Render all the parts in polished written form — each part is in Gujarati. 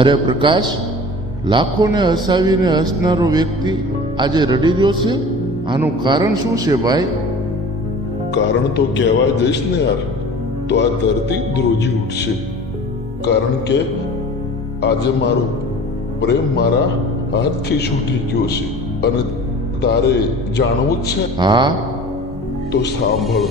અરે પ્રકાશ, લાખોને હસાવીને હસનારો વ્યક્તિ આજે રડી રહ્યો છે. આનું કારણ શું છે ભાઈ? કારણ તો કહેવા જઈશ ને યાર તો આ ધરતી ધ્રુજી ઉઠશે. કારણ કે આજે મારો પ્રેમ મારા હાથથી છૂટી ગયો છે. અને તારે જાણવું જ છે? હા, તો સાંભળ.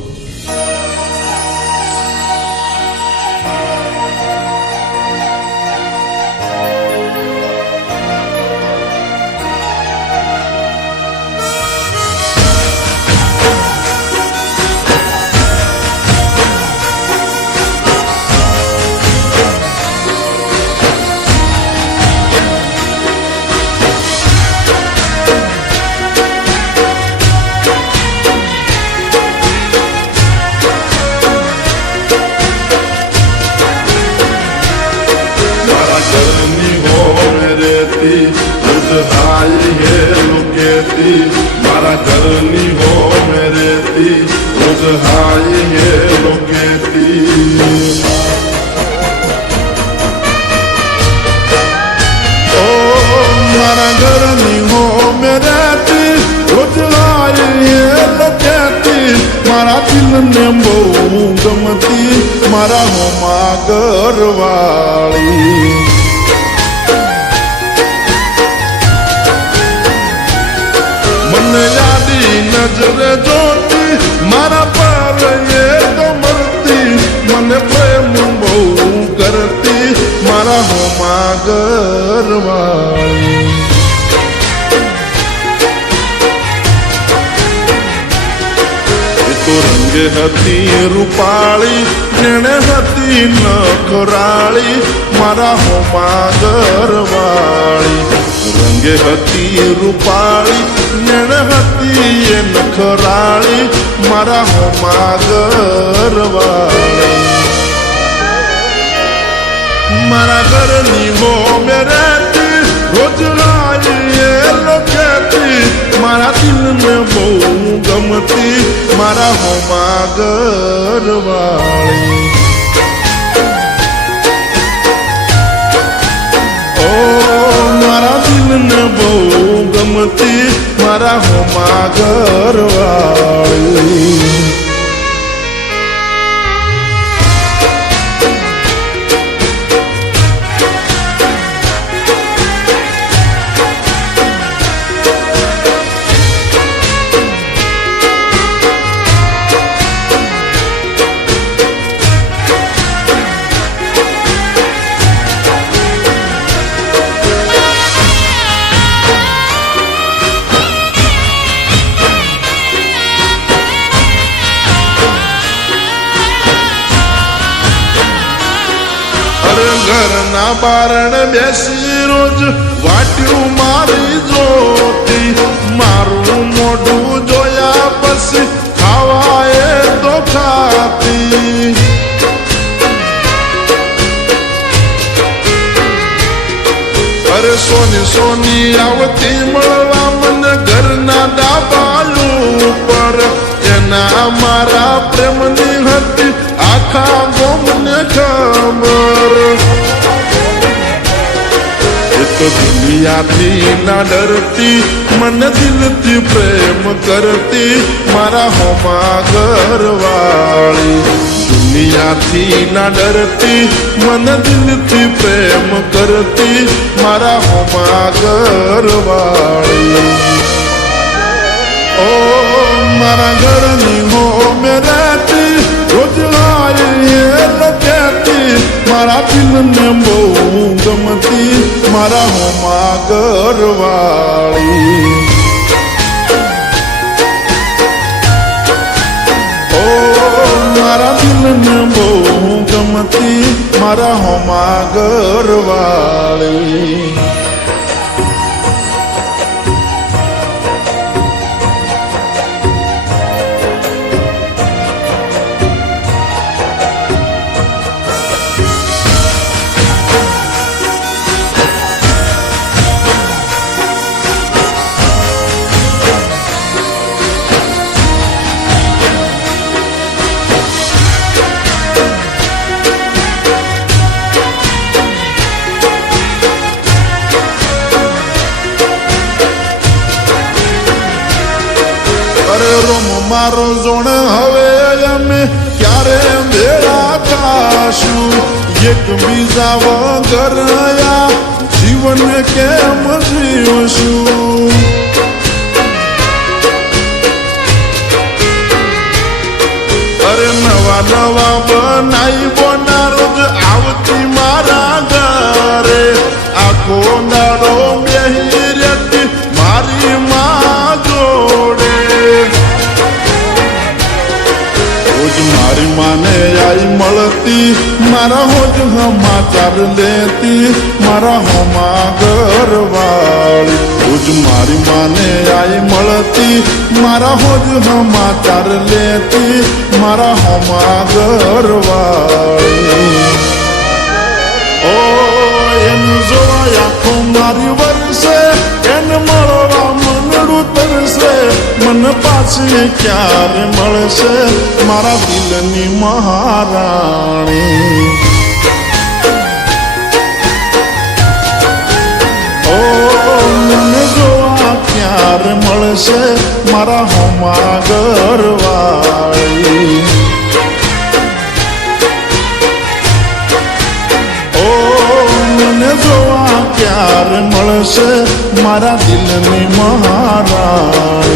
मारा घरनी हो मेरे ती रोज हाई है लोकेती ओ मारा घरनी हो मेरे ती रोज हाई है लोकेती मारा दिल ने बહુ ગમતી મારા હોમા ઘરવાળી યાદી નજરે જોતી મારા પર એ તો મરતી મને પ્રેમ બહુ કરતી મારા હોમા ઘરવાળી એ તો રંગે હતી રૂપાળી જેણે હતી નખરાળી મારા હોમા ઘરવાળી રંગે હતી રૂપાળી નેણ હતી એ નખરાળી મારા હોમા ઘરવાળી મારા ઘરની હો મેરેતી રોજ લાવી એ લોકેતી મારા દિલને બહુ ગમતી મારા હોમા ઘરવાળી ને બહુ ગમતી મારા હોમા ઘરવાળી ઘરના બારણ બેસી રોજ વાટ્યું મારી જોતી મારું મોઢું જોયા પછી ખાવા એ તો ખાતી અરે સોની સોની આવતી મળવા મને ઘરના ડાબાલું પર એના મારા પ્રેમની હતી આખા ગોમને ખબર તો દુનિયાથી ના ડરતી મને દિલથી પ્રેમ કરતી મારા હોમા ઘરવાળી દુનિયાથી ના ડરતી મને દિલથી પ્રેમ કરતી મારા હોમા ઘરવાળી ઓ મારા ઘરની હો મેરેતી રોજ લાવી એ લોકેતી મારા દિલને બહુ ગમતી મારા હોમા ઘરવાળી ઓ મારા દિલને બહુ ગમતી મારા હોમા ઘરવાળી મારો જોણ હવે અમે ક્યારે ભેળા થાશું એકબીજા વગર આ જીવન કેમ જીવશું અરે નવા નવા બનાઈ બોના રોજ આવતી મારા ઘરે આખો દાડો બેહી રહેતી મારી માં જોડે રોજ મારી માને આઈ મળતી મારા હોજ સમાચાર લેતી મારા હોમા ઘરવાળી રોજ મારી માને આઈ મળતી મારા હોજ સમાચાર લેતી મારા હોમા ઘરવાળી ઓ એનું જોવા આખો મારી વરસે એને મળવા મનડું તરસે મન પાછી ક્યારે મળશે મારા દિલની મહારાણી ઓ મને જોવા ક્યારે મળશે મારા હોમા ઘરવાળી ઓ મને જોવા ક્યારે મળશે મારા દિલની મહારાણી